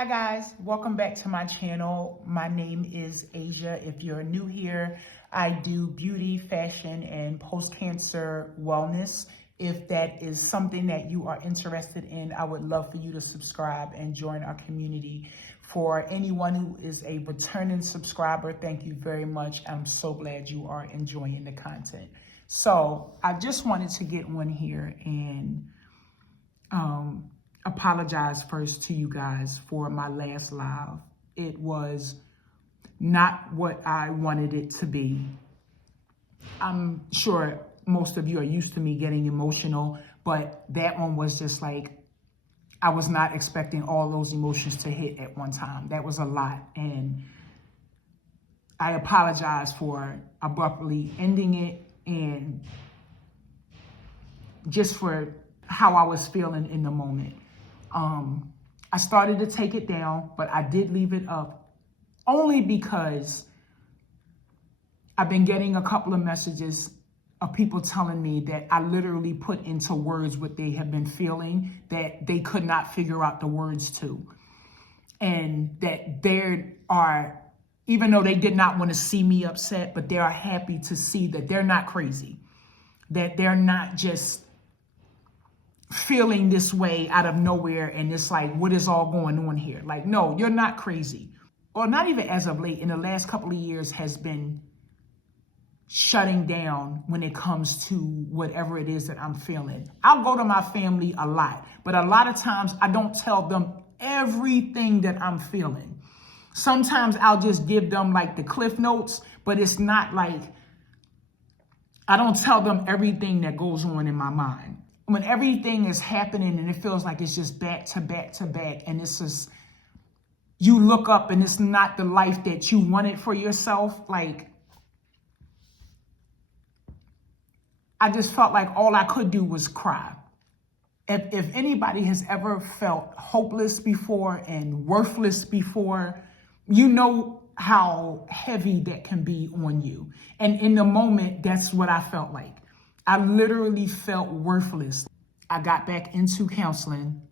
Hi guys, welcome back to my channel. My name is Asia. If you're new here, I do beauty, fashion, and post-cancer wellness. If that is something that you are interested in, I would love for you to subscribe and join our community. For anyone who is a returning subscriber, thank you very much. I'm so glad you are enjoying the content. So I just wanted to get on here and apologize first to you guys for my last live. It was not what I wanted it to be. I'm sure most of you are used to me getting emotional, but that one was just like, I was not expecting all those emotions to hit at one time. That was a lot. And I apologize for abruptly ending it and just for how I was feeling in the moment. I started to take it down, but I did leave it up only because I've been getting a couple of messages of people telling me that I literally put into words what they have been feeling that they could not figure out the words to. And that there are, even though they did not want to see me upset, but they are happy to see that they're not crazy, that they're not just feeling this way out of nowhere and it's like, what is all going on here? Like, no, you're not crazy. Or not even as of late, in the last couple of years has been shutting down when it comes to whatever it is that I'm feeling. I'll go to my family a lot, but a lot of times I don't tell them everything that I'm feeling. Sometimes I'll just give them like the cliff notes, but it's not like, I don't tell them everything that goes on in my mind. When everything is happening and it feels like it's just back to back to back, and it's just, you look up and it's not the life that you wanted for yourself, like, I just felt like all I could do was cry. If anybody has ever felt hopeless before and worthless before, you know how heavy that can be on you. And in the moment, that's what I felt like. I literally felt worthless. I got back into counseling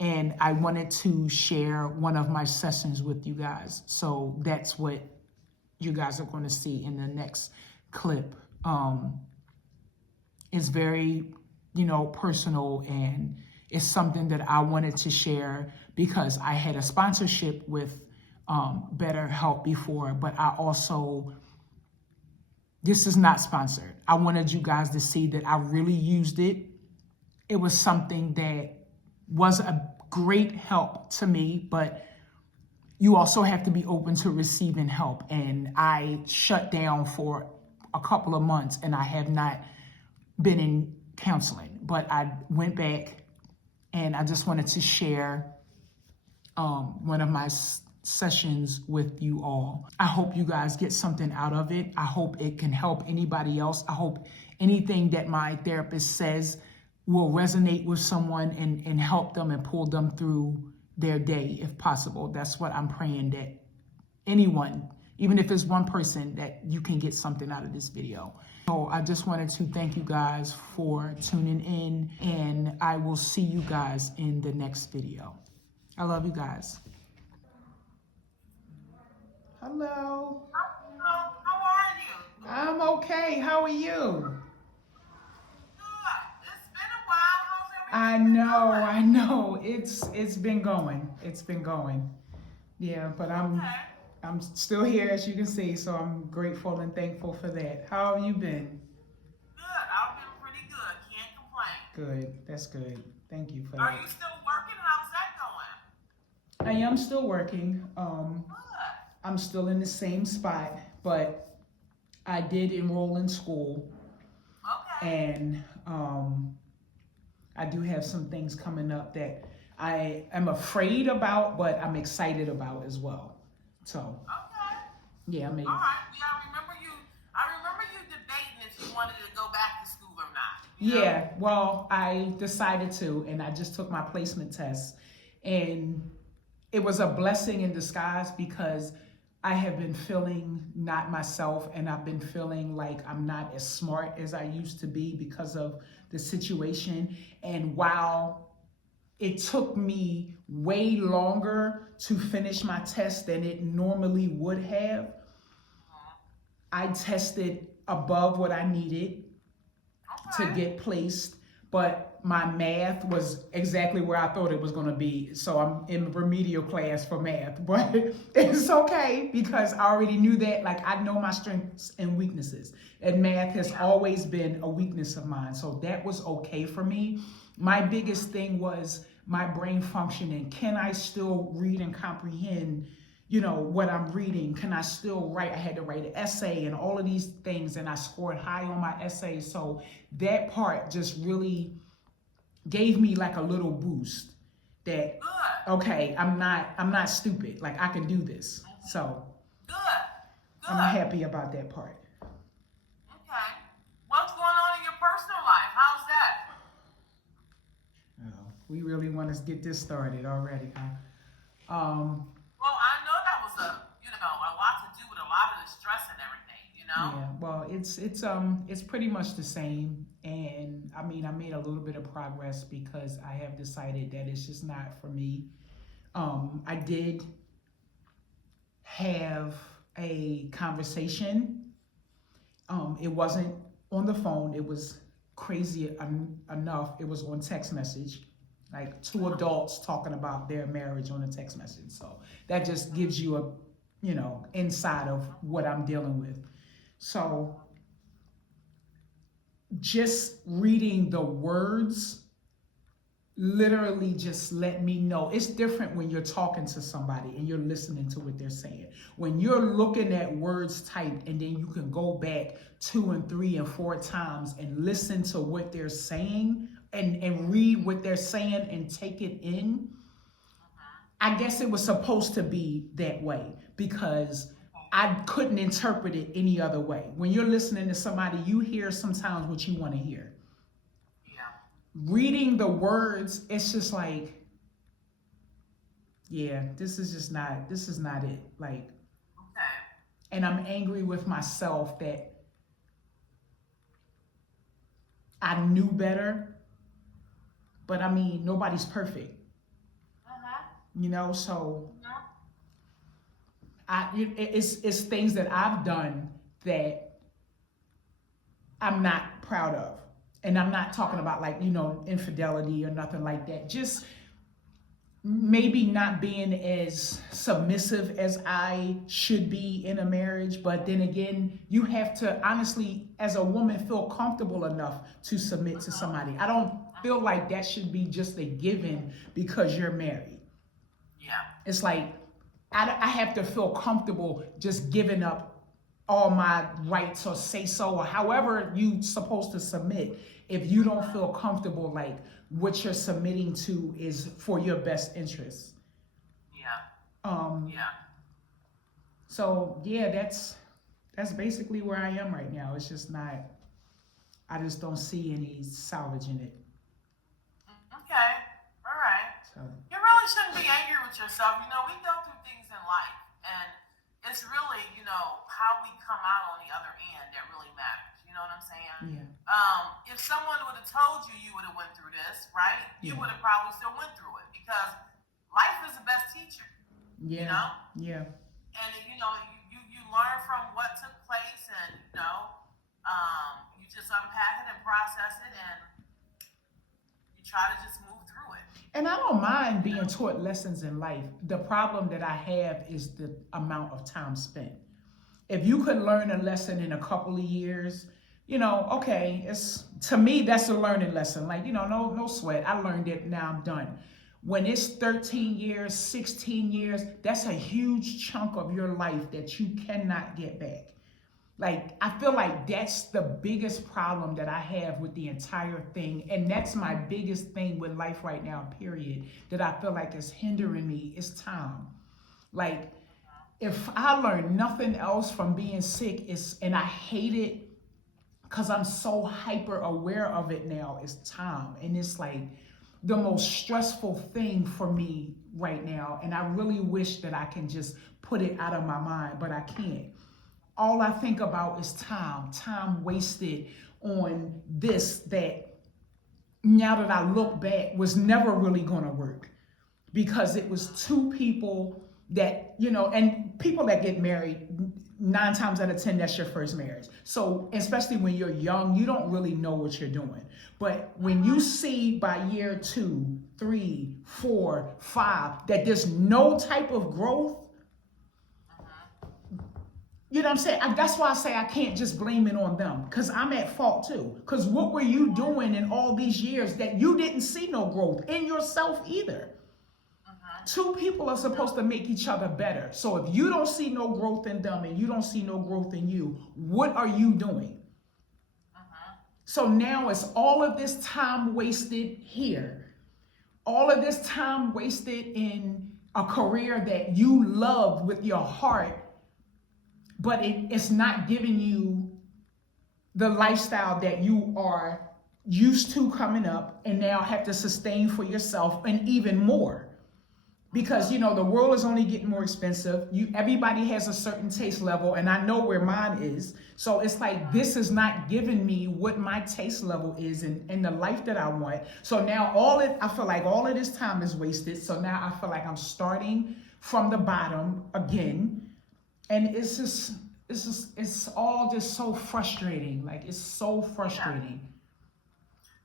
and I wanted to share one of my sessions with you guys. So that's what you guys are going to see in the next clip. It's very, personal, and it's something that I wanted to share because I had a sponsorship with BetterHelp before, but I also, this is not sponsored. I wanted you guys to see that I really used it. It was something that was a great help to me, but you also have to be open to receiving help. And I shut down for a couple of months and I have not been in counseling, but I went back and I just wanted to share one of my sessions with you all. I hope you guys get something out of it. I hope it can help anybody else. I hope anything that my therapist says will resonate with someone and help them and pull them through their day if possible. That's what I'm praying, that anyone, even if it's one person, that you can get something out of this video. So I just wanted to thank you guys for tuning in, and I will see you guys in the next video. I love you guys. Hello. Hello, how are you? I'm okay. How are you? Good. It's been a while. How's everything been going? I know. It's been going. It's been going. Yeah, but I'm still here, as you can see, so I'm grateful and thankful for that. How have you been? Good. I've been pretty good. Can't complain. Good. That's good. Thank you for Are that. you still working? How's that going? I am still working. Good. I'm still in the same spot, but I did enroll in school, Okay. and I do have some things coming up that I am afraid about, but I'm excited about as well. So, Okay. yeah, All right. Yeah, I remember you debating if you wanted to go back to school or not. Yeah, well, I decided to, and I just took my placement test, and it was a blessing in disguise because I have been feeling not myself, and I've been feeling like I'm not as smart as I used to be because of the situation. And while it took me way longer to finish my test than it normally would have. I tested above what I needed to get placed, but my math was exactly where I thought it was going to be. So I'm in remedial class for math, but it's okay because I already knew that. Like, I know my strengths and weaknesses, and math has always been a weakness of mine. So that was okay for me. My biggest thing was my brain functioning. Can I still read and comprehend, what I'm reading? Can I still write? I had to write an essay and all of these things, and I scored high on my essay. So that part just really gave me like a little boost that, okay, I'm not stupid. Like, I can do this. So Good. I'm happy about that part. Okay. What's going on in your personal life? How's that? We really want to get this started already, huh? Well, I know that was a lot to do with a lot of the stress and everything. Yeah, well, it's pretty much the same, and I mean, I made a little bit of progress because I have decided that it's just not for me. I did have a conversation. It wasn't on the phone. It was crazy enough. It was on text message, like two adults talking about their marriage on a text message. So that just gives you a, insight of what I'm dealing with. So just reading the words literally just let me know. It's different when you're talking to somebody and you're listening to what they're saying. When you're looking at words typed and then you can go back 2 and 3 and 4 times and listen to what they're saying and read what they're saying and take it in. I guess it was supposed to be that way because I couldn't interpret it any other way. When you're listening to somebody, you hear sometimes what you want to hear. Reading the words, it's just like, yeah, this is not it. Like, Okay. and I'm angry with myself that I knew better, but I mean, nobody's perfect, so it's things that I've done that I'm not proud of. And I'm not talking about like, infidelity or nothing like that. Just maybe not being as submissive as I should be in a marriage. But then again, you have to honestly, as a woman, feel comfortable enough to submit to somebody. I don't feel like that should be just a given because you're married. Yeah. It's like, I have to feel comfortable just giving up all my rights or say so or however you supposed to submit if you don't feel comfortable like what you're submitting to is for your best interest. So yeah, that's basically where I am right now. It's just not, I just don't see any salvage in it. Okay. All right. So You really shouldn't be angry with yourself. We go through things in life, and it's really, how we come out on the other end that really matters. You know what I'm saying? yeah. If someone would have told you would have went through this, right? You would have probably still went through it because life is the best teacher. Yeah. Yeah. And you learn from what took place, and you just unpack it and process it, and you try to just move through it. And I don't mind being taught lessons in life. The problem that I have is the amount of time spent. If you could learn a lesson in a couple of years, okay, to me, that's a learning lesson. Like, no sweat. I learned it, now I'm done. When it's 13 years, 16 years, that's a huge chunk of your life that you cannot get back. Like, I feel like that's the biggest problem that I have with the entire thing. And that's my biggest thing with life right now, period, that I feel like is hindering me is time. Like, if I learn nothing else from being sick, and I hate it because I'm so hyper aware of it now, is time. And it's like the most stressful thing for me right now. And I really wish that I can just put it out of my mind, but I can't. All I think about is time wasted on this, that now that I look back, was never really going to work, because it was two people that, and people that get married, 9 times out of 10, that's your first marriage. So especially when you're young, you don't really know what you're doing. But when you see by year 2, 3, 4, 5, that there's no type of growth, you know what I'm saying? That's why I say I can't just blame it on them, because I'm at fault too. Because what were you doing in all these years that you didn't see no growth in yourself either? Two people are supposed to make each other better. So if you don't see no growth in them and you don't see no growth in you, what are you doing? So now it's all of this time wasted here. All of this time wasted in a career that you love with your heart, but it's not giving you the lifestyle that you are used to coming up and now have to sustain for yourself, and even more. Because, the world is only getting more expensive. Everybody has a certain taste level, and I know where mine is. So it's like, this is not giving me what my taste level is and the life that I want. So now I feel like all of this time is wasted. So now I feel like I'm starting from the bottom again. And it's all just so frustrating. Like, it's so frustrating.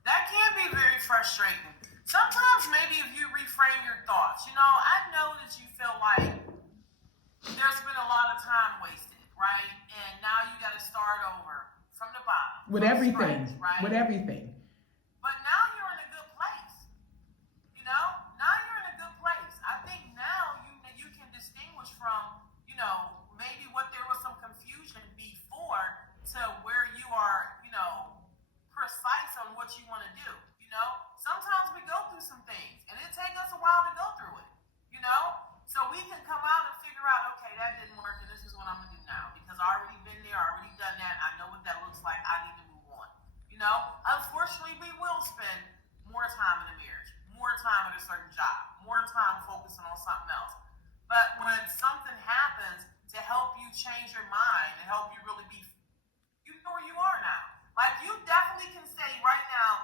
That can be very frustrating. Sometimes maybe if you reframe your thoughts, I know that you feel like there's been a lot of time wasted, right? And now you got to start over from the bottom. With everything, scratch, right? With everything. But now you're in a good place. Now you're in a good place. I think now you can distinguish from, maybe what there was some confusion before to where you are, precise on what you want to do. Sometimes we go through some things and it takes us a while to go through it, so we can come out and figure out, okay, that didn't work and this is what I'm gonna do now, because I already been there, I already done that, I know what that looks like, I need to move on. Unfortunately, we will spend more time in a marriage, more time at a certain job, more time focusing on something else. But when something happens to help you change your mind and help you really be, you know where you are now. Like, you definitely can say right now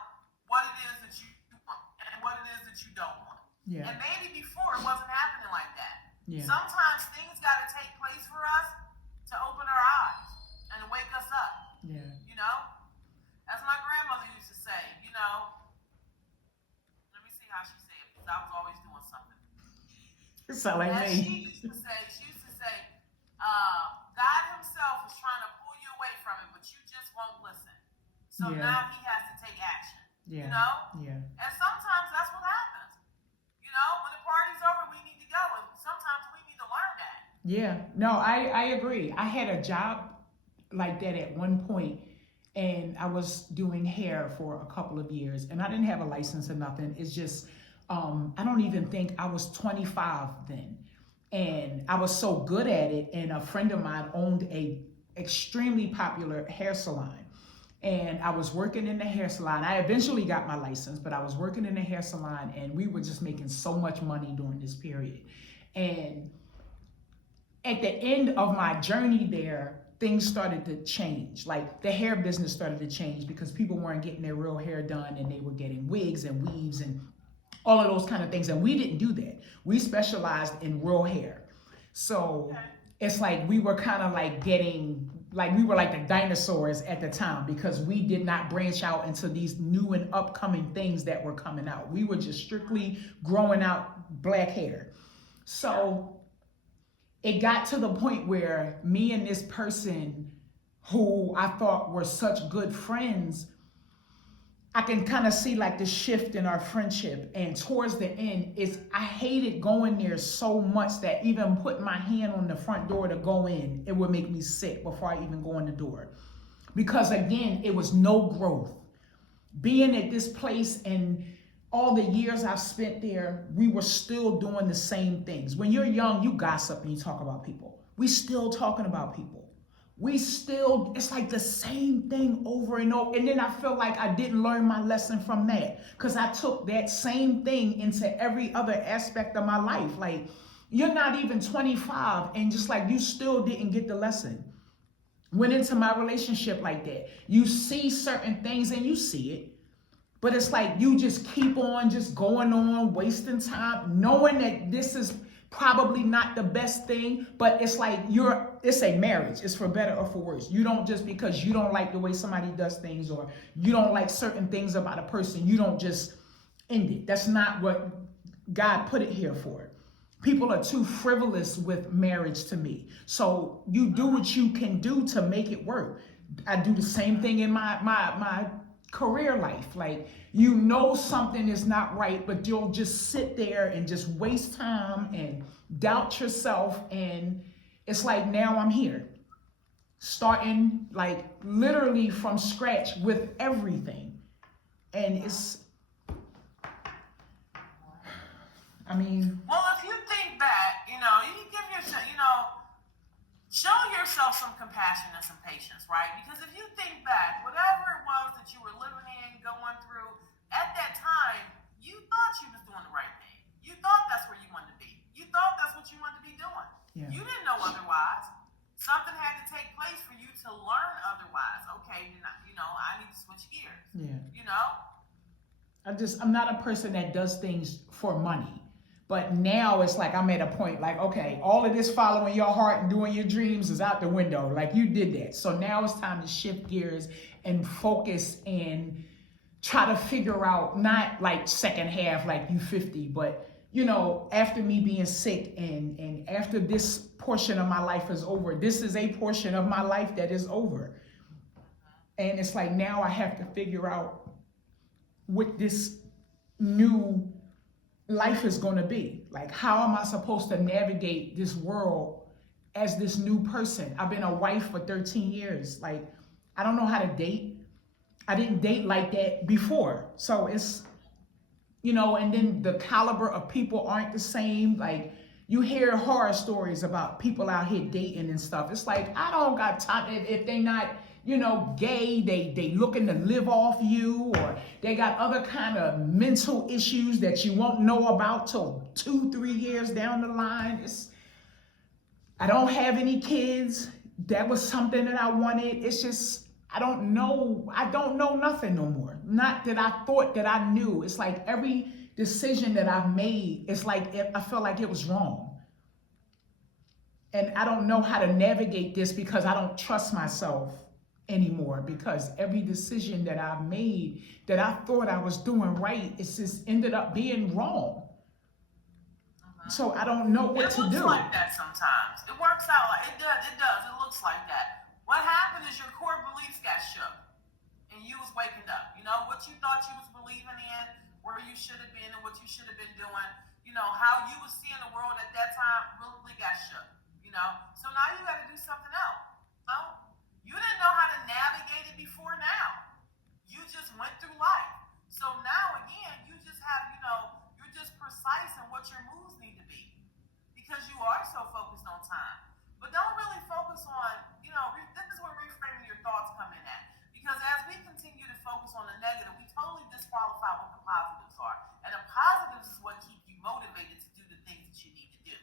what it is that you want and what it is that you don't want. Yeah. And maybe before it wasn't happening like that. Yeah. Sometimes things got to take place for us to open our eyes and to wake us up. Yeah. As my grandmother used to say, let me see how she said it, because I was always doing something. It sounds like me. She used to say, God himself is trying to pull you away from it, but you just won't listen. So now he has to take action. Yeah. Yeah. And sometimes that's what happens. When the party's over, we need to go. And sometimes we need to learn that. Yeah. No, I agree. I had a job like that at one point, and I was doing hair for a couple of years, and I didn't have a license or nothing. It's just, I don't even think I was 25 then. And I was so good at it. And a friend of mine owned a extremely popular hair salon. And I was working in the hair salon. I eventually got my license, but I was working in the hair salon, and we were just making so much money during this period. And at the end of my journey there, things started to change. Like, the hair business started to change because people weren't getting their real hair done, and they were getting wigs and weaves and all of those kind of things. And we didn't do that. We specialized in real hair. So it's like we were kind of like we were like the dinosaurs at the time, because we did not branch out into these new and upcoming things that were coming out. We were just strictly growing out black hair. So it got to the point where me and this person who I thought were such good friends, I can kind of see like the shift in our friendship. And towards the end, I hated going there so much that even putting my hand on the front door to go in, it would make me sick before I even go in the door. Because again, it was no growth. Being at this place and all the years I've spent there, we were still doing the same things. When you're young, you gossip and you talk about people. We still talking about people. It's like the same thing over and over. And then I feel like I didn't learn my lesson from that, because I took that same thing into every other aspect of my life. Like, you're not even 25 and just like you still didn't get the lesson. Went into my relationship like that. You see certain things and you see it, But it's like you just keep on just going on, wasting time, knowing that this is probably not the best thing, but it's like it's a marriage. It's for better or for worse. You don't just because you don't like the way somebody does things or you don't like certain things about a person, you don't just end it. That's not what God put it here for. People are too frivolous with marriage to me. So you do what you can do to make it work. I do the same thing in my career life. Like, you know something is not right, but you'll just sit there and just waste time and doubt yourself. And it's like, now I'm here, starting like literally from scratch with everything. And it's, I mean, well, if you think back, you give yourself, show yourself some compassion and some patience, right? Because if you think back, whatever it was that you were living in, going through, at that time, you thought you was doing the right thing. You thought that's where you wanted to be. You thought that's what you wanted to be doing. Yeah. You didn't know otherwise. Something had to take place for you to learn otherwise. Okay, I need to switch gears. Yeah. I'm not a person that does things for money. But now it's like I'm at a point like, okay, all of this following your heart and doing your dreams is out the window. Like, you did that. So now it's time to shift gears and focus and try to figure out, not like second half, like you 50, but after me being sick and after this portion of my life is over, this is a portion of my life that is over. And it's like, now I have to figure out what this new life is going to be. Like, how am I supposed to navigate this world as this new person? I've been a wife for 13 years. Like, I don't know how to date. I didn't date like that before. So it's, and then the caliber of people aren't the same. Like, you hear horror stories about people out here dating and stuff. It's like, I don't got time. If they not, gay, they looking to live off you, or they got other kind of mental issues that you won't know about till 2-3 years down the line. I don't have any kids. That was something that I wanted. It's just, I don't know nothing no more. Not that I thought that I knew. It's like every decision that I've made, it's like I feel like it was wrong. And I don't know how to navigate this because I don't trust myself anymore, because every decision that I've made that I thought I was doing right, it's just ended up being wrong. So I don't know what to do. It looks like that sometimes. It works out like it does. It looks like that. What happened is your core beliefs got shook and you was waking up. What you thought you was believing in, where you should have been and what you should have been doing, how you was seeing the world at that time really got shook. So now you got to do something else. You didn't know how to navigate it before now. You just went through life. So now again, you just have, you're just precise in what your moves need to be, because you are so focused on time. But don't really focus on, this is where reframing your thoughts come in at. Because as we continue to focus on the negative, we totally disqualify what the positives are. And the positives is what keep you motivated to do the things that you need to do.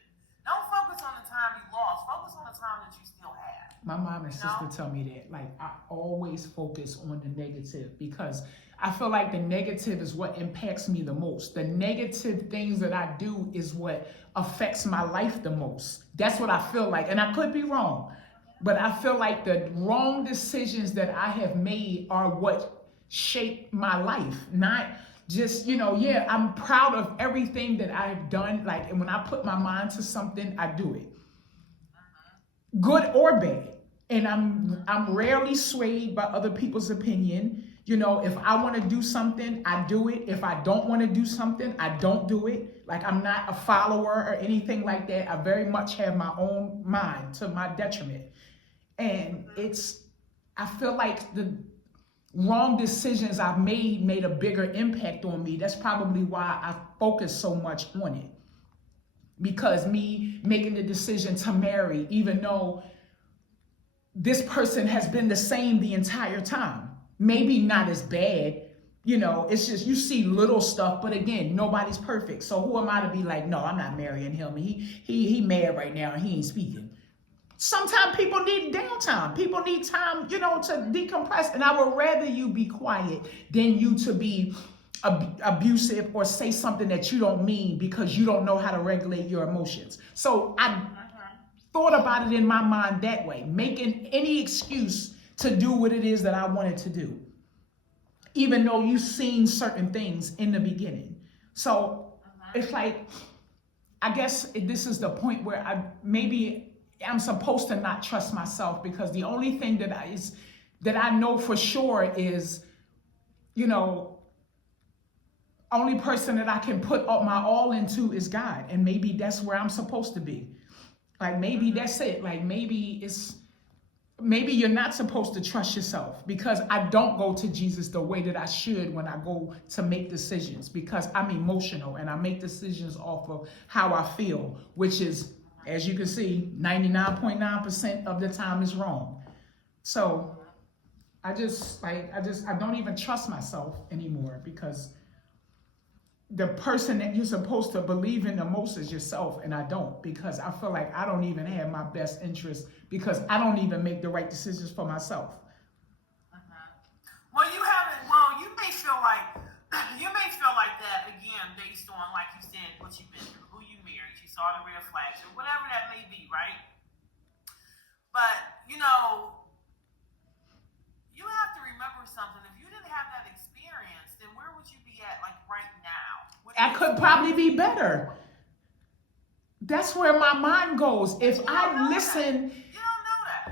Don't focus on the time you lost. Focus on the time that you still have. My mom and sister tell me that. Like, I always focus on the negative because I feel like the negative is what impacts me the most. The negative things that I do is what affects my life the most. That's what I feel like. And I could be wrong, but I feel like the wrong decisions that I have made are what shaped my life. Not just, I'm proud of everything that I've done. Like, and when I put my mind to something, I do it. Good or bad. And I'm rarely swayed by other people's opinion. If I want to do something, I do it. If I don't want to do something, I don't do it. Like, I'm not a follower or anything like that. I very much have my own mind to my detriment. And I feel like the wrong decisions I've made a bigger impact on me. That's probably why I focus so much on it. Because me making the decision to marry, even though this person has been the same the entire time, maybe not as bad, it's just, you see little stuff, but again, nobody's perfect. So who am I to be like, no, I'm not marrying him. He mad right now and he ain't speaking. Sometimes people need downtime. People need time, to decompress. And I would rather you be quiet than you to be abusive or say something that you don't mean because you don't know how to regulate your emotions. So I thought about it in my mind that way, making any excuse to do what it is that I wanted to do, even though you've seen certain things in the beginning. So it's like, I guess this is the point where I'm supposed to not trust myself, because the only thing that I know for sure is, only person that I can put up my all into is God. And maybe that's where I'm supposed to be. Like, maybe that's it. Like, maybe you're not supposed to trust yourself, because I don't go to Jesus the way that I should when I go to make decisions, because I'm emotional and I make decisions off of how I feel, which is, as you can see, 99.9% of the time is wrong. So I don't even trust myself anymore, because the person that you're supposed to believe in the most is yourself, and I don't, because I feel like I don't even have my best interest, because I don't even make the right decisions for myself. Well, you may feel like that again, based on, like you said, what you've been through, who you married, you saw the red flags, or whatever that may be, right? But you have to remember something. If you didn't have that experience, then where would you be at, like right now? I could probably be better. That's where my mind goes. If I listen. You don't know that.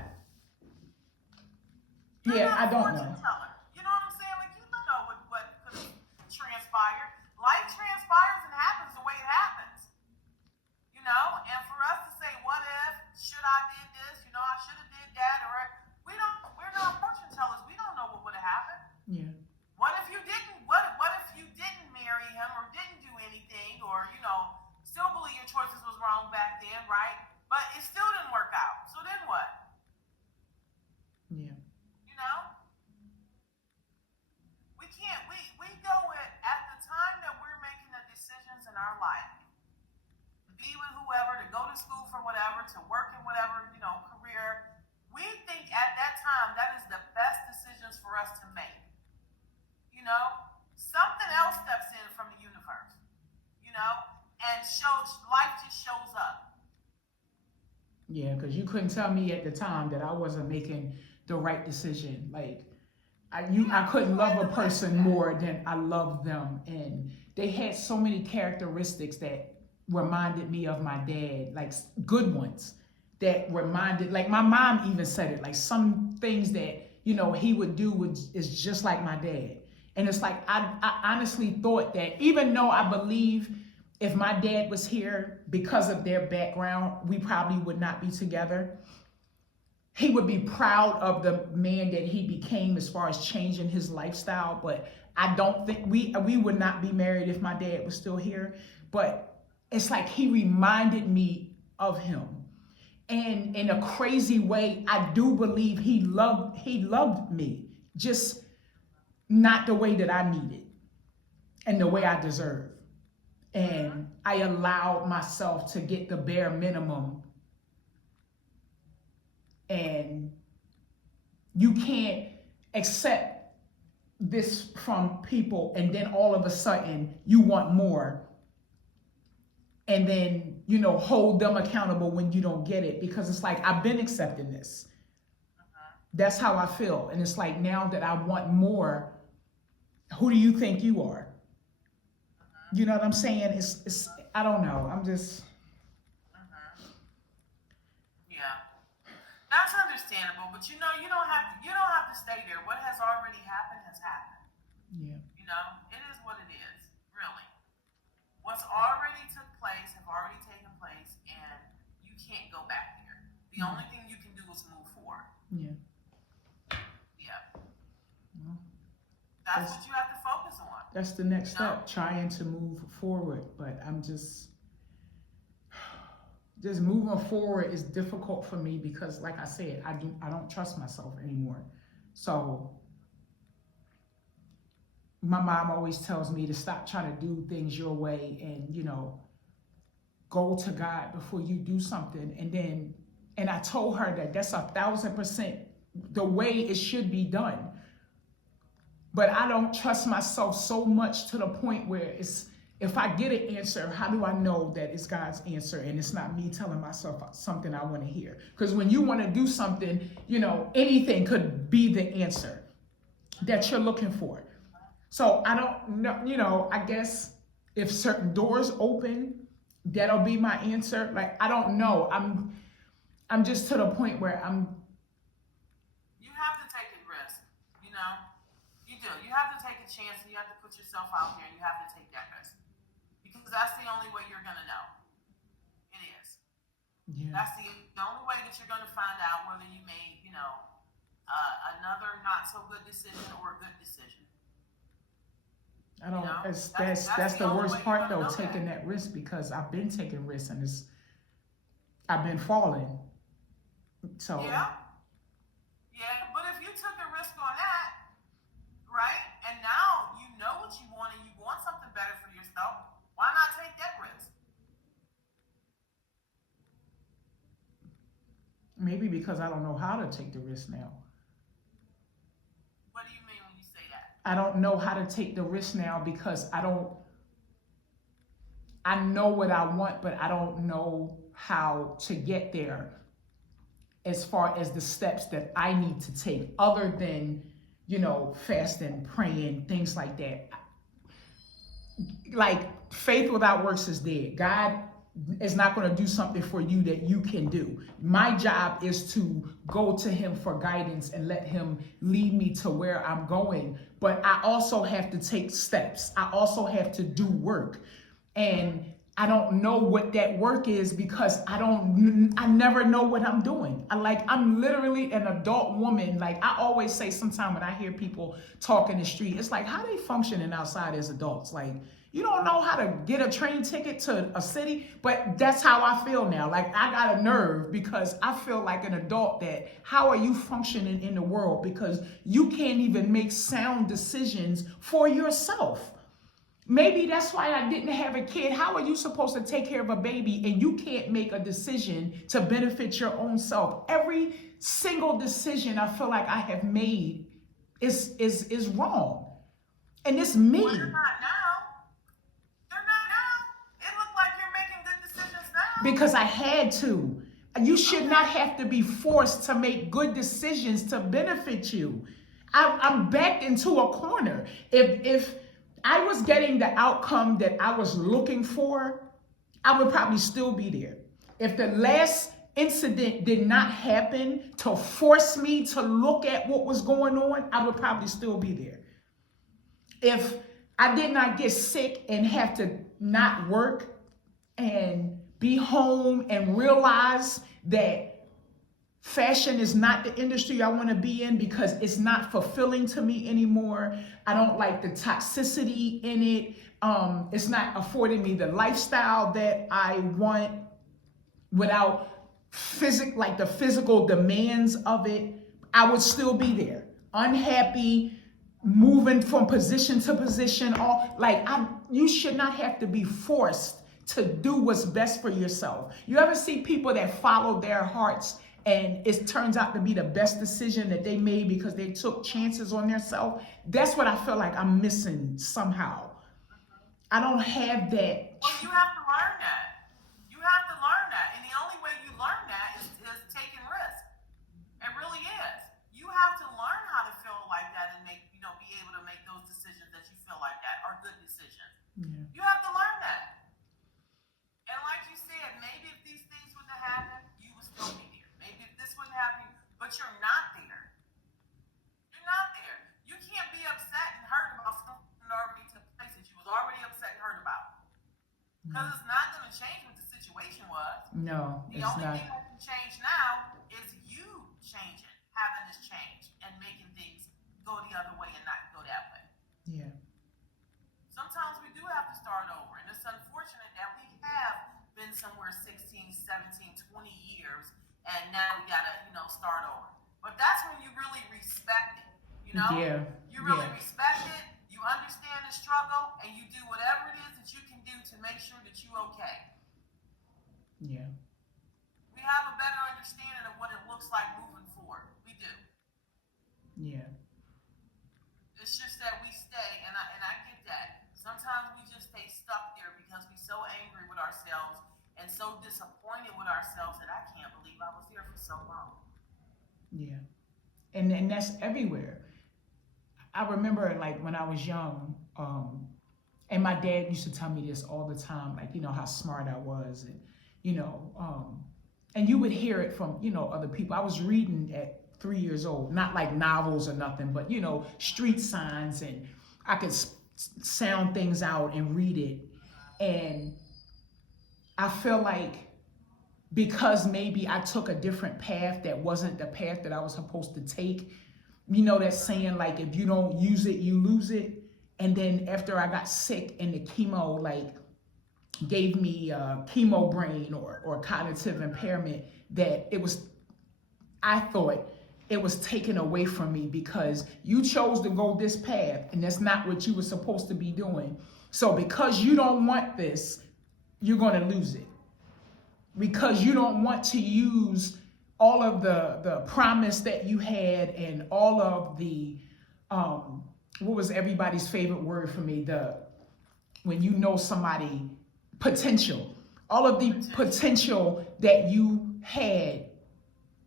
I don't know. You know what I'm saying? Like, you don't know what could have transpired. Life transpires and happens the way it happens. And for us to say, what if, should I did this, I should have did that, or we're not fortune tellers. We don't know what would have happened. Yeah. What if you didn't marry him, or didn't do anything, or still believe your choices was wrong back then, right? But it still didn't work out. So then what? Yeah. We go at the time that we're making the decisions in our life, be with whoever, to go to school for whatever, to work in whatever, career. We think at that time that is the best decisions for us to make. Something else steps in from the universe, and life just shows up. Yeah, because you couldn't tell me at the time that I wasn't making the right decision. Like, I couldn't love a person more than I loved them, and they had so many characteristics that reminded me of my dad, like good ones that reminded, like my mom even said it, like some things that he would do is just like my dad. And it's like, I honestly thought that, even though I believe if my dad was here, because of their background, we probably would not be together. He would be proud of the man that he became as far as changing his lifestyle. But I don't think we would not be married if my dad was still here. But it's like he reminded me of him. And in a crazy way, I do believe he loved me, just not the way that I needed and the way I deserve. And I allowed myself to get the bare minimum. And you can't accept this from people, and then all of a sudden you want more, and then hold them accountable when you don't get it, because it's like, I've been accepting this. That's how I feel. And it's like, now that I want more, who do you think you are? You know what I'm saying? It's I don't know. I'm just. Yeah, that's understandable. But you don't have to stay there. What has already happened has happened. Yeah. It is what it is. Really, what's already took place have already taken place, and you can't go back there. The only thing you can do is move forward. Yeah. Yeah. That's what you have to focus on. That's the next step, trying to move forward. But I'm just moving forward is difficult for me, because like I said, I don't trust myself anymore. So my mom always tells me to stop trying to do things your way, and go to God before you do something. And then And I told her that that's 1,000% the way it should be done. But I don't trust myself so much to the point where it's, if I get an answer, how do I know that it's God's answer and it's not me telling myself something I want to hear? Because when you want to do something, anything could be the answer that you're looking for. So I don't know, I guess if certain doors open, that'll be my answer. Like, I don't know. I'm just to the point where You have to take a risk, you know? You do. You have to take a chance and you have to put yourself out there and you have to take that risk. Because that's the only way you're going to know. It is. yeah. That's the only way that you're going to find out whether you made, another not so good decision or a good decision. I don't. That's That's the the only worst way part you're though, gonna know taking that. that risk, because I've been taking risks and I've been falling. So Yeah. Yeah. But if you took a risk on that, right, and now you know what you want and you want something better for yourself, why not take that risk? maybe because I don't know how to take the risk now. What do you mean when you say that? I don't know how to take the risk now because I know what I want, but I don't know how to get there as far as the steps that I need to take other than, fasting, praying, things like that. Like, faith without works is dead. God is not going to do something for you that you can do. My job is to go to him for guidance and let him lead me to where I'm going. But I also have to take steps. I also have to do work. And I don't know what that work is because I never know what I'm doing. I'm literally an adult woman. Like, I always say sometimes when I hear people talk in the street, it's like, how they functioning outside as adults? Like, you don't know how to get a train ticket to a city, but that's how I feel now. Like, I got a nerve because I feel like an adult that how are you functioning in the world? Because you can't even make sound decisions for yourself. Maybe that's why I didn't have a kid. How are you supposed to take care of a baby and you can't make a decision to benefit your own self? Every single decision I feel like I have made is wrong. And it's me. Well, you're not now. You're not now. It looked like you're making good decisions now. Because I had to. You should not have to be forced to make good decisions to benefit you. I'm backed into a corner. If I was getting the outcome that I was looking for, I would probably still be there. If the last incident did not happen to force me to look at what was going on, I would probably still be there. If I did not get sick and have to not work and be home and realize that fashion is not the industry I want to be in because it's not fulfilling to me anymore. I don't like the toxicity in it. It's not affording me the lifestyle that I want without the physical demands of it. I would still be there, unhappy, moving from position to position. You should not have to be forced to do what's best for yourself. You ever see people that follow their hearts and it turns out to be the best decision that they made because they took chances on themselves? That's what I feel like I'm missing somehow. I don't have that. Well, you have to learn that. You have to learn that. And the only way you learn that is taking risks. It really is. You have to learn how to feel like that and be able to make those decisions that you feel like that are good decisions. Yeah. You have to learn that. And like you said, maybe if these things wouldn't have happened, you would still be there. Maybe if this wouldn't happen, but you're not there. You're not there. You can't be upset and hurt about something that already took place that you was already upset and hurt about. Because it's not going to change what the situation was. No, The it's only not. thing that can change now is you changing, having this change, and making things go the other way and not go that way. Yeah. Sometimes we do have to start over, and it's unfortunate that we have been somewhere 16, 17, 20 years, and now we got to, start over. But that's when you really respect it, Yeah. You really respect it, you understand the struggle, and you do whatever it is that you can do to make sure that you're okay. Yeah. We have a better understanding of what it looks like moving forward. We do. Yeah. It's just that we stay, and I get that. Sometimes we just stay stuck there because we're so angry with ourselves and so disappointed with ourselves that I can't believe I was there for so long. Yeah. And that's everywhere. I remember like when I was young, and my dad used to tell me this all the time, like, how smart I was, and, and you would hear it from, other people. I was reading at 3 years old, not like novels or nothing, but, street signs, and I could sound things out and read it. And I feel like because maybe I took a different path that wasn't the path that I was supposed to take, that saying, like, if you don't use it, you lose it. And then after I got sick and the chemo, like, gave me chemo brain or cognitive impairment, that I thought it was taken away from me because you chose to go this path and that's not what you were supposed to be doing. So because you don't want this, you're going to lose it. Because you don't want to use all of the promise that you had and all of the, what was everybody's favorite word for me? When somebody, potential. All of the potential that you had,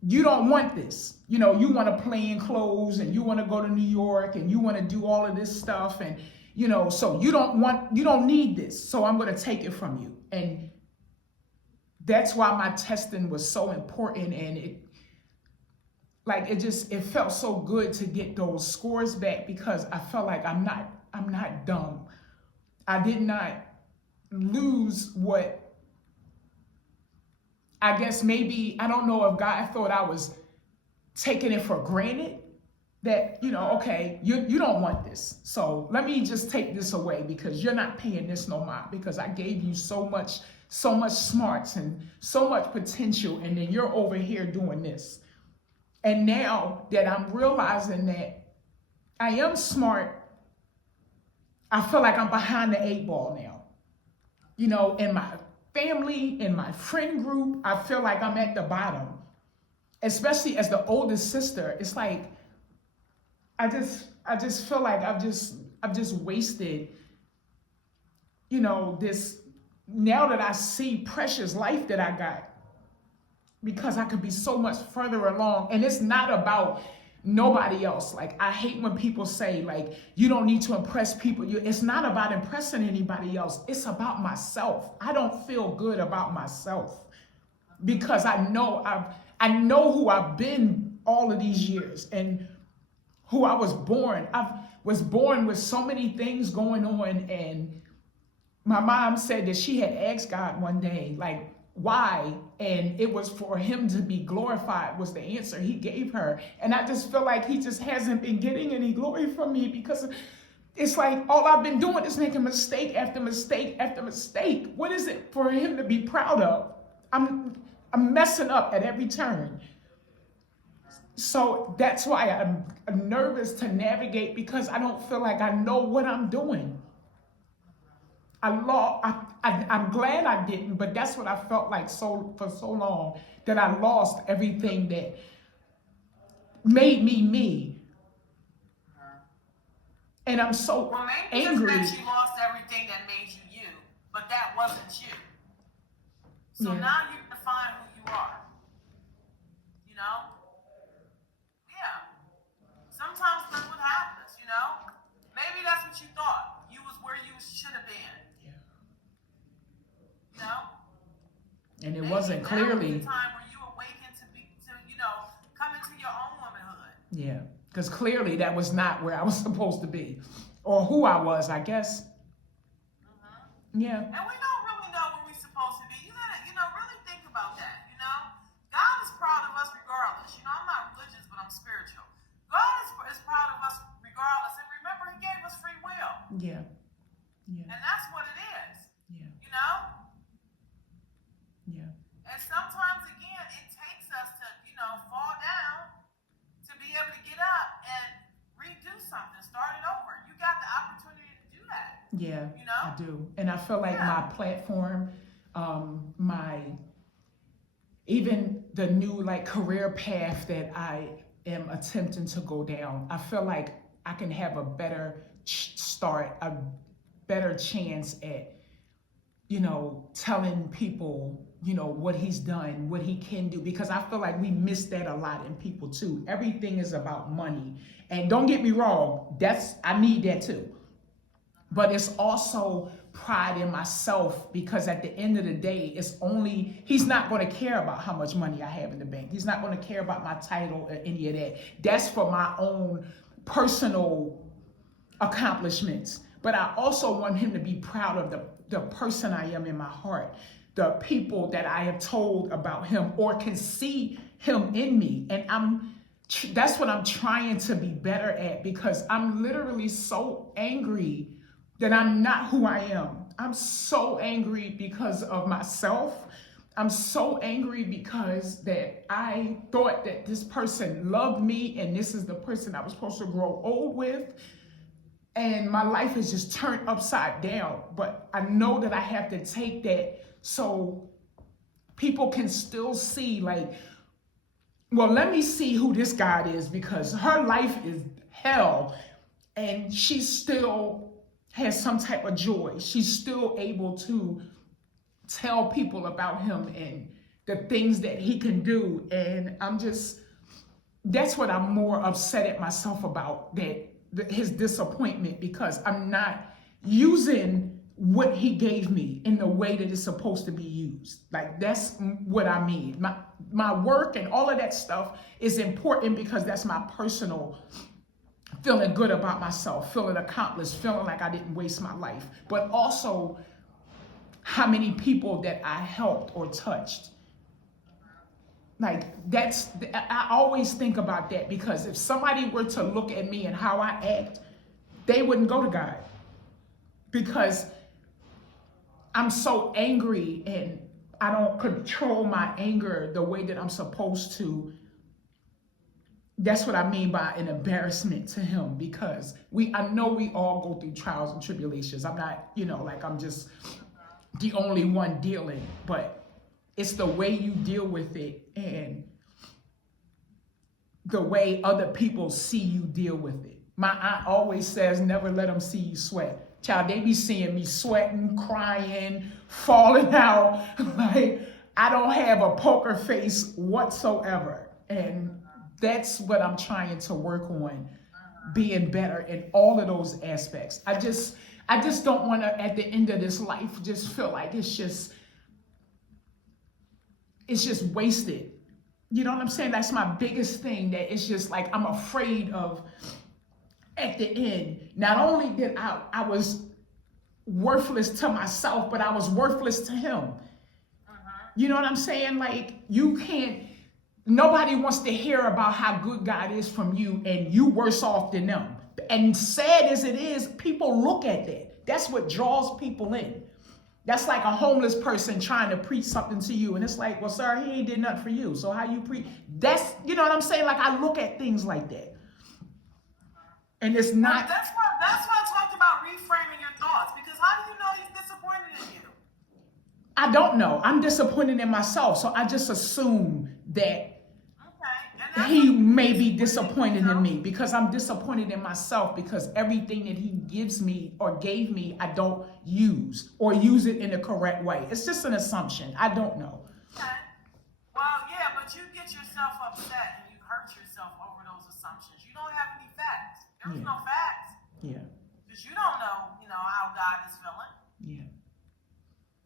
you don't want this. You want to play in clothes and you want to go to New York and you want to do all of this stuff. And, so you don't need this. So I'm going to take it from you. And that's why my testing was so important. And it felt so good to get those scores back because I felt like I'm not dumb. I did not lose what I guess maybe, I don't know if God thought I was taking it for granted that, okay, you don't want this. So let me just take this away because you're not paying this no mind because I gave you so much smarts and so much potential, and then you're over here doing this. And now that I'm realizing that I am smart, I feel like I'm behind the 8 ball now. In my family, in my friend group, I feel like I'm at the bottom. Especially as the oldest sister, it's like I just feel like I've just wasted, this, now that I see precious life that I got, because I could be so much further along. And it's not about nobody else. Like, I hate when people say, like, you don't need to impress people. It's not about impressing anybody else. It's about myself. I don't feel good about myself because I know who I've been all of these years and who I was born. I was born with so many things going on. And my mom said that she had asked God one day, like, why? And it was for him to be glorified was the answer he gave her. And I just feel like he just hasn't been getting any glory from me because it's like all I've been doing is making mistake after mistake after mistake. What is it for him to be proud of? I'm messing up at every turn. So that's why I'm nervous to navigate because I don't feel like I know what I'm doing. I'm glad I didn't, but that's what I felt like for so long, that I lost everything that made me me. And I'm so maybe angry. It's that you lost everything that made you you, but that wasn't you. So Yeah. now you define who you are. Yeah. Sometimes that's what happens, Maybe that's what you thought. You was where you should have been. And it Maybe wasn't clearly the time where you awaken to come into your own womanhood. Yeah, because clearly that was not where I was supposed to be, or who I was, I guess. Yeah. And we don't really know where we're supposed to be. You gotta, really think about that. God is proud of us regardless. I'm not religious, but I'm spiritual. God is proud of us regardless. And remember, He gave us free will. Yeah. Yeah. And that's what it is. Yeah. Yeah. And sometimes, again, it takes us to, fall down to be able to get up and redo something, start it over. You got the opportunity to do that. Yeah, I do. And I feel like my platform, even the new like career path that I am attempting to go down, I feel like I can have a better start, a better chance at, telling people, what he's done, what he can do, because I feel like we miss that a lot in people too. Everything is about money. And don't get me wrong, I need that too. But it's also pride in myself, because at the end of the day, he's not going to care about how much money I have in the bank. He's not going to care about my title or any of that. That's for my own personal accomplishments. But I also want him to be proud of the person I am in my heart, the people that I have told about him or can see him in me. And that's what I'm trying to be better at, because I'm literally so angry that I'm not who I am. I'm so angry because of myself. I'm so angry because that I thought that this person loved me and this is the person I was supposed to grow old with. And my life is just turned upside down. But I know that I have to take that so people can still see, like, well, let me see who this God is, because her life is hell and she still has some type of joy. She's still able to tell people about him and the things that he can do. And that's what I'm more upset at myself about, his disappointment, because I'm not using what he gave me in the way that it's supposed to be used. Like, that's what I mean. My work and all of that stuff is important because that's my personal feeling good about myself, feeling accomplished, feeling like I didn't waste my life. But also how many people that I helped or touched. Like, I always think about that, because if somebody were to look at me and how I act, they wouldn't go to God, because I'm so angry and I don't control my anger the way that I'm supposed to. That's what I mean by an embarrassment to him, because I know we all go through trials and tribulations. I'm not, like I'm just the only one dealing, but it's the way you deal with it and the way other people see you deal with it. My aunt always says, never let them see you sweat. Child, they be seeing me sweating, crying, falling out. Like, I don't have a poker face whatsoever. And that's what I'm trying to work on, being better in all of those aspects. I just don't want to, at the end of this life, just feel like it's just wasted. You know what I'm saying? That's my biggest thing, that it's just like I'm afraid of, at the end, not only that I was worthless to myself, but I was worthless to him. You know what I'm saying? Like, nobody wants to hear about how good God is from you and you worse off than them. And sad as it is, people look at that. That's what draws people in. That's like a homeless person trying to preach something to you. And it's like, well, sir, he ain't did nothing for you. So how you preach? You know what I'm saying? Like, I look at things like that. And it's not. That's why I talked about reframing your thoughts, because how do you know he's disappointed in you? I don't know. I'm disappointed in myself. So I just assume that he may be disappointed in me, because I'm disappointed in myself, because everything that he gives me or gave me, I don't use or use it in the correct way. It's just an assumption. I don't know. Okay. Well, yeah, but you get yourself upset and you hurt yourself over those assumptions. You don't have any facts. There's no facts. Yeah. Because you don't know, how God is feeling. Yeah.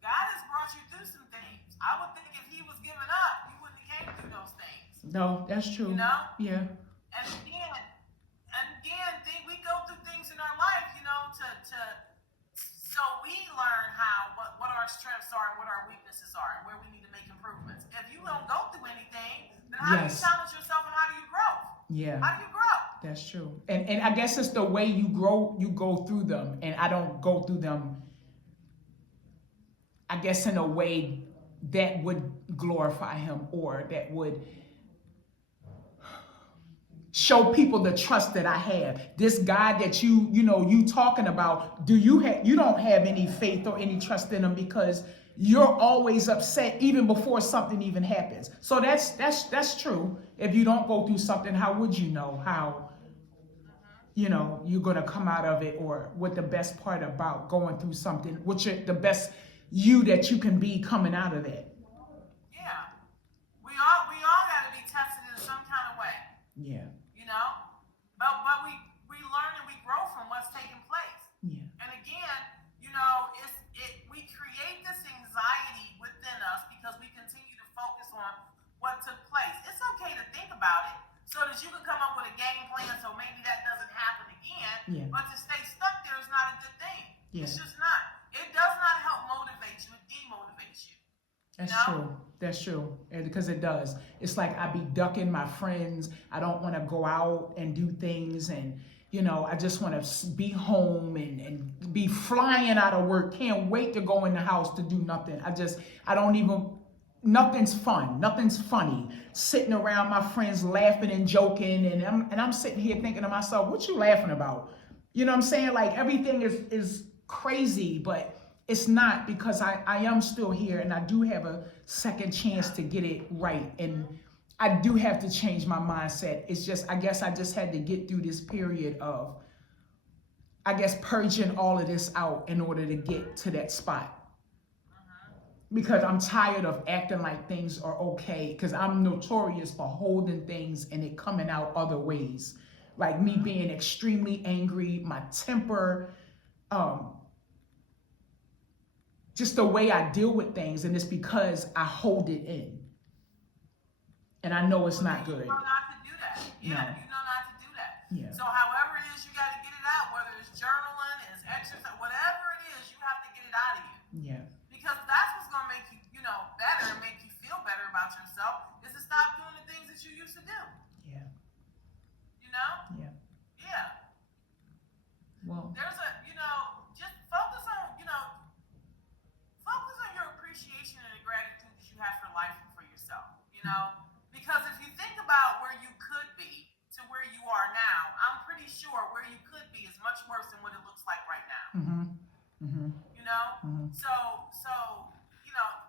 God has brought you through some things. I would think if he was giving up, you wouldn't have came through those things. No, that's true. Yeah. And again, we go through things in our life, so we learn what our strengths are and what our weaknesses are and where we need to make improvements. If you don't go through anything, then how do you challenge yourself and how do you grow? Yeah. How do you grow? That's true. And I guess it's the way you grow, you go through them. And I don't go through them, I guess, in a way that would glorify him or that would show people the trust that I have. This God that you talking about, you don't have any faith or any trust in him, because you're always upset even before something even happens. So that's true. If you don't go through something, how would you know how, you're going to come out of it, or what the best part about going through something, the best you that you can be coming out of it. Yeah. We all got to be tested in some kind of way. Yeah. You know? But we learn and we grow from what's taking place. Yeah. And again, we create this anxiety within us because we continue to focus on what took place. It's okay to think about it so that you can come up with a game plan so maybe that doesn't happen again. Yeah. But to stay stuck there is not a good thing. Yeah. It's just not. It does not help motivate you. It demotivates you. That's true. That's true. And because it does. It's like I be ducking my friends. I don't want to go out and do things, and I just want to be home and be flying out of work. Can't wait to go in the house to do nothing. Nothing's fun. Nothing's funny. Sitting around my friends laughing and joking, and I'm sitting here thinking to myself, what you laughing about? You know what I'm saying? Like everything is crazy, but it's not, because I am still here, and I do have a second chance to get it right. And I do have to change my mindset. It's just, I guess I just had to get through this period of, purging all of this out in order to get to that spot. Because I'm tired of acting like things are okay, because I'm notorious for holding things and it coming out other ways. Like me being extremely angry, my temper, just the way I deal with things, and it's because I hold it in. And I know it's not good. You know not to do that. Yeah, No. you know not to do that. Yeah. So however it is, you got to get it out, whether it's journaling, it's exercise, whatever it is, you have to get it out of you. Yeah. Because that's what's going to make you, better and make you feel better about yourself, is to stop doing the things that you used to do. Yeah. You know? Yeah. Yeah. Well. There's just focus on your appreciation and the gratitude that you have for life and for yourself, Because if you think about where you could be to where you are now, I'm pretty sure where you could be is much worse than what it looks like right now. Mm-hmm. Mm-hmm. So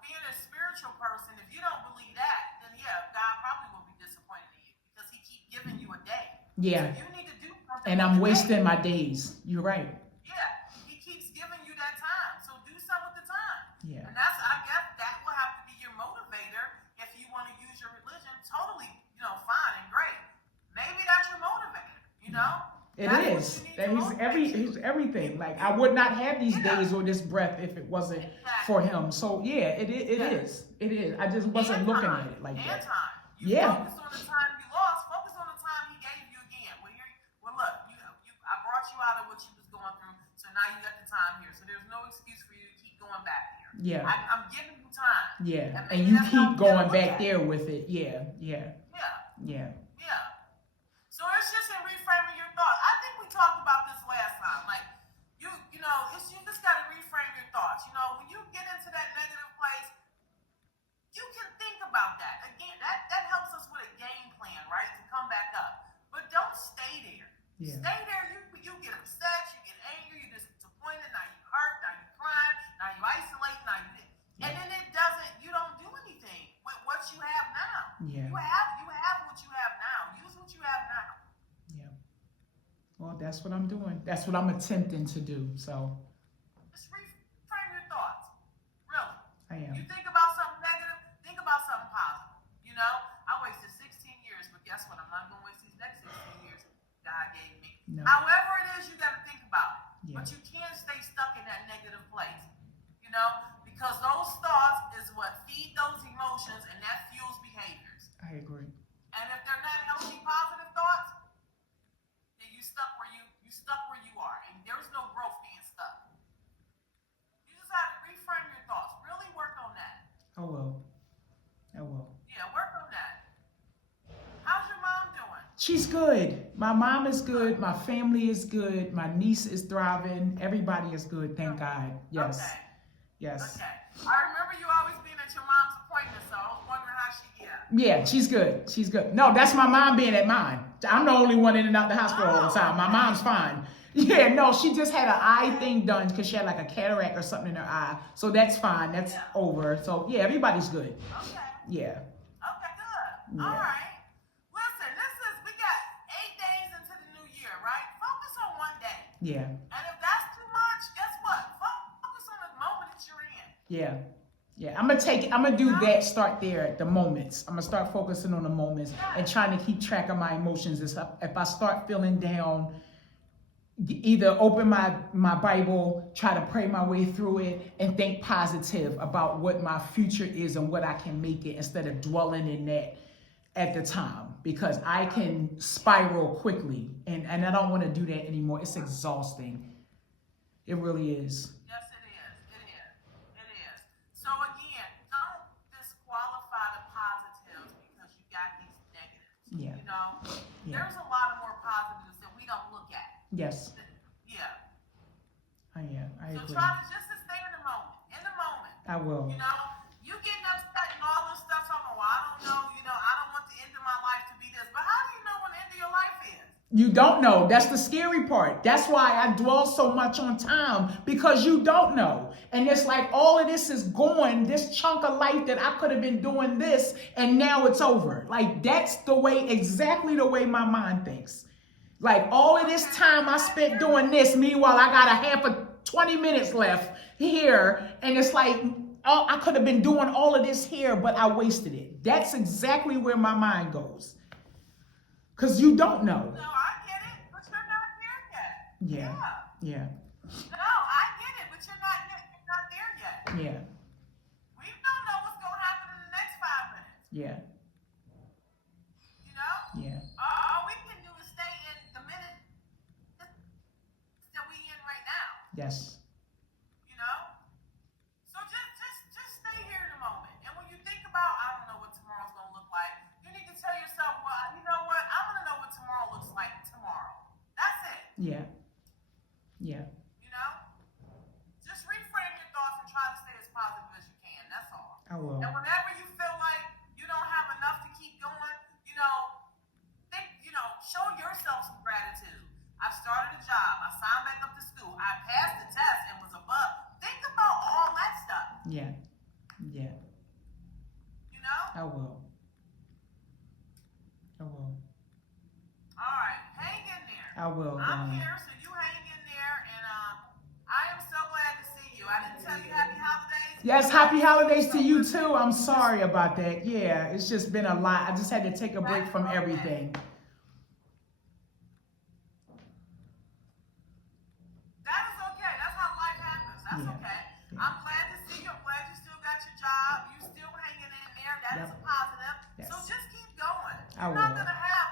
being a spiritual person, if you don't believe that, then yeah, God probably will be disappointed in you because He keeps giving you a day. Yeah. So you need to do something. And I'm wasting my days. You're right. Yeah, He keeps giving you that time, so do something with the time. Yeah. And I guess that will have to be your motivator if you want to use your religion. Totally, fine and great. Maybe that's your motivator. It is. That he's everything. Like I would not have these days or this breath if it wasn't for Him. So yeah, it is. It is. I just wasn't looking at it like that. Time. Focus on the time you lost. Focus on the time He gave you again. Look, I brought you out of what you was going through, so now you got the time here. So there's no excuse for you to keep going back here. Yeah. I'm giving you time. Yeah. And you keep going back there with it. Yeah. Yeah. Yeah. Yeah. So it's just in reframing your thoughts. I think we talked about this last time. Like, you just got to reframe your thoughts. When you get into that negative place, you can think about that. Again, that helps us with a game plan, right? To come back up. But don't stay there. Yeah. Stay there, you get upset, you get angry, you're disappointed, now you hurt, now you crying, now you isolate, and then you don't do anything with what you have now. Yeah. You have what you have now. Use what you have now. Yeah. Well, that's what I'm doing. That's what I'm attempting to do. So. Just reframe your thoughts. Really. I am. You think about something negative, think about something positive. I wasted 16 years, but guess what? I'm not going to waste these next 16 years God gave me. No. However it is, you got to think about it. Yeah. But you can't stay stuck in that negative place. Because those thoughts is what feed those emotions, and that fuels behaviors. I agree. And if they're not healthy, positive thoughts, then you stuck where you are, and there's no growth being stuck. You just have to reframe your thoughts. Really work on that. I will. Yeah, work on that. How's your mom doing? She's good. My mom is good. My family is good. My niece is thriving. Everybody is good. Thank God. Yes. Okay. Yes. Okay. I remember you always being at your mom's appointment, so I was wondering how she is. Yeah, she's good. She's good. No, that's my mom being at mine. I'm the only one in and out the hospital all the time. My mom's fine. Yeah, no, she just had an eye thing done because she had like a cataract or something in her eye. So that's fine. That's over. So yeah, everybody's good. Okay. Yeah. Okay, good. All Yeah. right. Listen, we got 8 days into the new year, right? Focus on one day. Yeah. And if that's too much, guess what? Focus on the moment that you're in. Yeah. Yeah. I'm gonna do that, start there at the moments. I'm gonna start focusing on the moments and trying to keep track of my emotions. If I start feeling down, either open my Bible, try to pray my way through it, and think positive about what my future is and what I can make it instead of dwelling in that at the time, because I can spiral quickly and I don't want to do that anymore. It's exhausting. It really is. Yes, it is. It is. It is. So again, don't disqualify the positives because you got these negatives. Yeah. You know, Yeah. there's a lot of more positives that we don't look at. Yes. Yeah. Yeah, I So agree. try to just to stay in the moment. In the moment. I will. You know, you getting upset and all this stuff talking, well, I don't know, I don't want the end of my life to be this. But how do you know when the end of your life is? You don't know. That's the scary part. That's why I dwell so much on time, because you don't know. And it's like all of this is going, this chunk of life that I could have been doing this, and now it's over. Like that's exactly the way my mind thinks. Like all of this time I spent doing this, meanwhile I got a half of 20 minutes left here, and it's like, oh, I could have been doing all of this here, but I wasted it. That's exactly where my mind goes. Because you don't know. No, I get it, but you're not there yet. Yeah. No, I get it, but you're not there yet. Yeah. We don't know what's going to happen in the next 5 minutes. Yeah. You know? Yeah. All we can do is stay in the minute that we in right now. Yes. You know? So just stay here in the moment. And when you think about, I don't know what tomorrow's going to look like, you need to tell yourself, well, you know what? I'm going to know what tomorrow looks like tomorrow. That's it. Yeah. Yeah. You know? Just reframe your thoughts and try to stay as positive as you can. That's all. I will. And whenever you feel like you don't have enough to keep going, show yourself some gratitude. I started a job. I signed back up to school. I passed the test and was above. Think about all that stuff. Yeah. Yeah. You know? I will. All right. Hang in there. I will. I'm here, so you hang in there. And I am so glad to see you. I didn't tell you happy holidays. Yes, happy holidays to you too. I'm sorry about that. Yeah, it's just been a lot. I just had to take a break from everything. That is okay. That's how life happens. That's okay. Yeah. I'm glad to see you. I'm glad you still got your job. You still hanging in there. That is a positive. Yes. So just keep going. You're not going to have,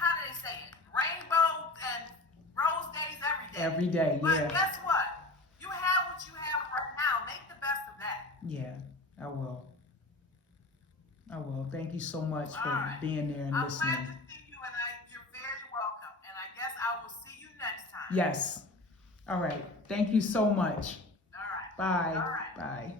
how do they say it? Rainbow and rose days every day. Every day, yeah. But guess what? You have what you have right now. Make the best of that. Yeah, I will. Thank you so much for being there and listening. I'm glad to see you, and you're very welcome. And I guess I will see you next time. Yes. All right. Thank you so much. All right. Bye. All right. Bye.